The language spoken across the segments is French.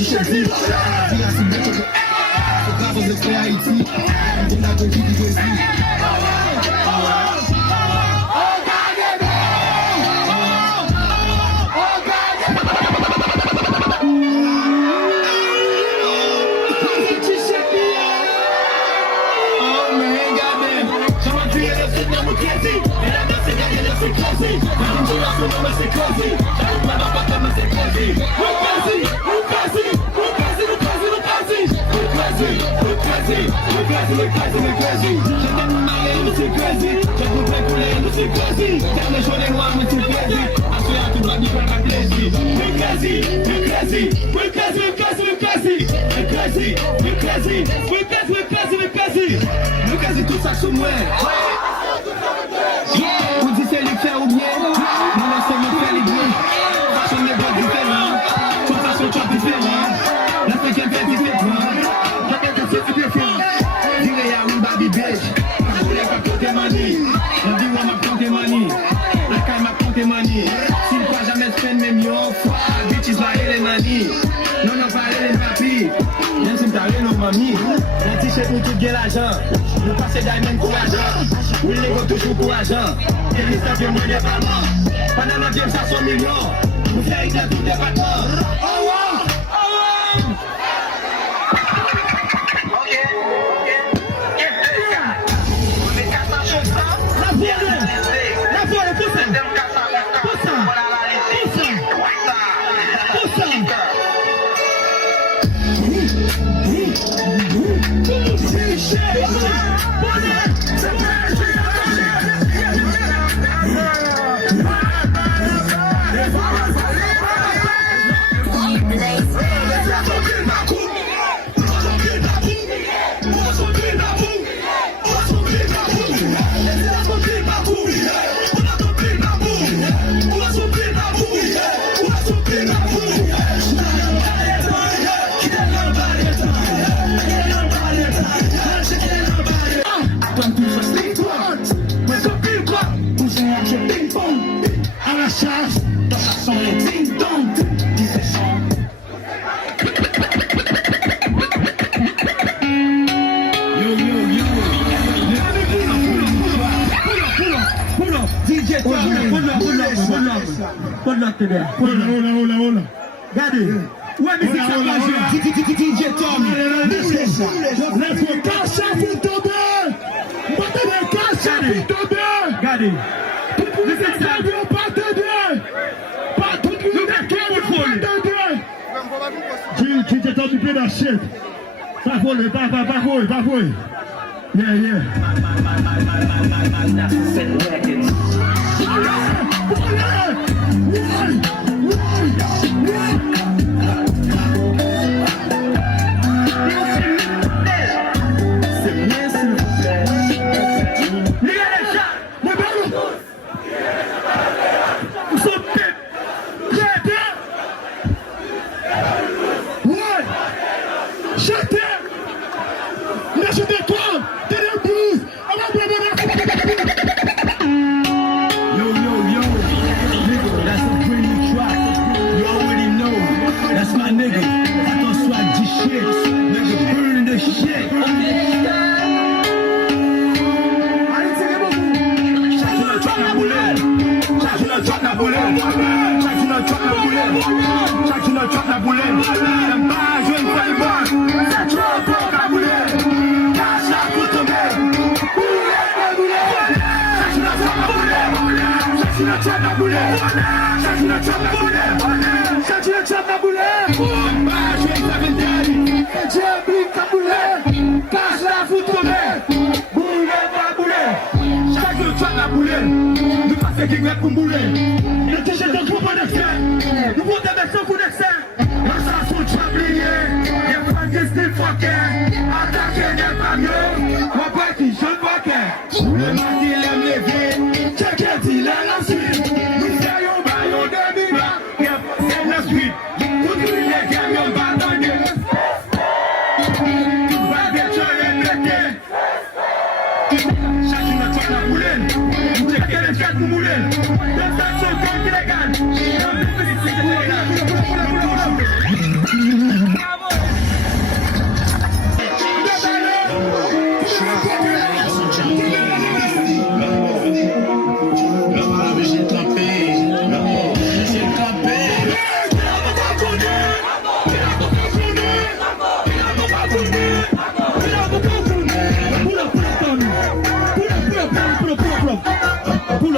dit chez lui. Dis à Sylvain, tu peux. Faut pas vous faire Haïti. On a connu du Brésil. Tout ça sur moi. Vous dites c'est le faire ou bien. Mon laissez me faire les biens. Façon de boire différent. Toute façon de choper différent. La cinquième fait différent. La quête c'est différent. Direz à une baby bitch. Je voulais pas compter manie. On dit moi m'a compté manie. La caille m'a compté manie. S'il ne peut jamais se faire même yo. Bitch is la Hélène Nani. Non non pas Hélène Papi. Même si t'as rien non mamie. La t-shirt nous tout gagne l'argent. Nous passons d'ailleurs courageux. Oui, les gars toujours courageux. Et les stars viennent de département. Pendant notre game, ça sont millions. Nous faisons une tout département. Oh wow! Oh wow! Ok. On est 400 ça. La viole, pour ça. Hola. Regardez. Ouais, mais c'est ça, DJ Tom. Laisse le cash pour tomber. Battez le cash pour tomber. Regardez. Les extraits pas t'aider. Pas tout le monde t'aider. DJ Tom, tu peux lâcher. Pas voler. Yeah.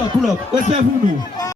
up. Respect pour nous.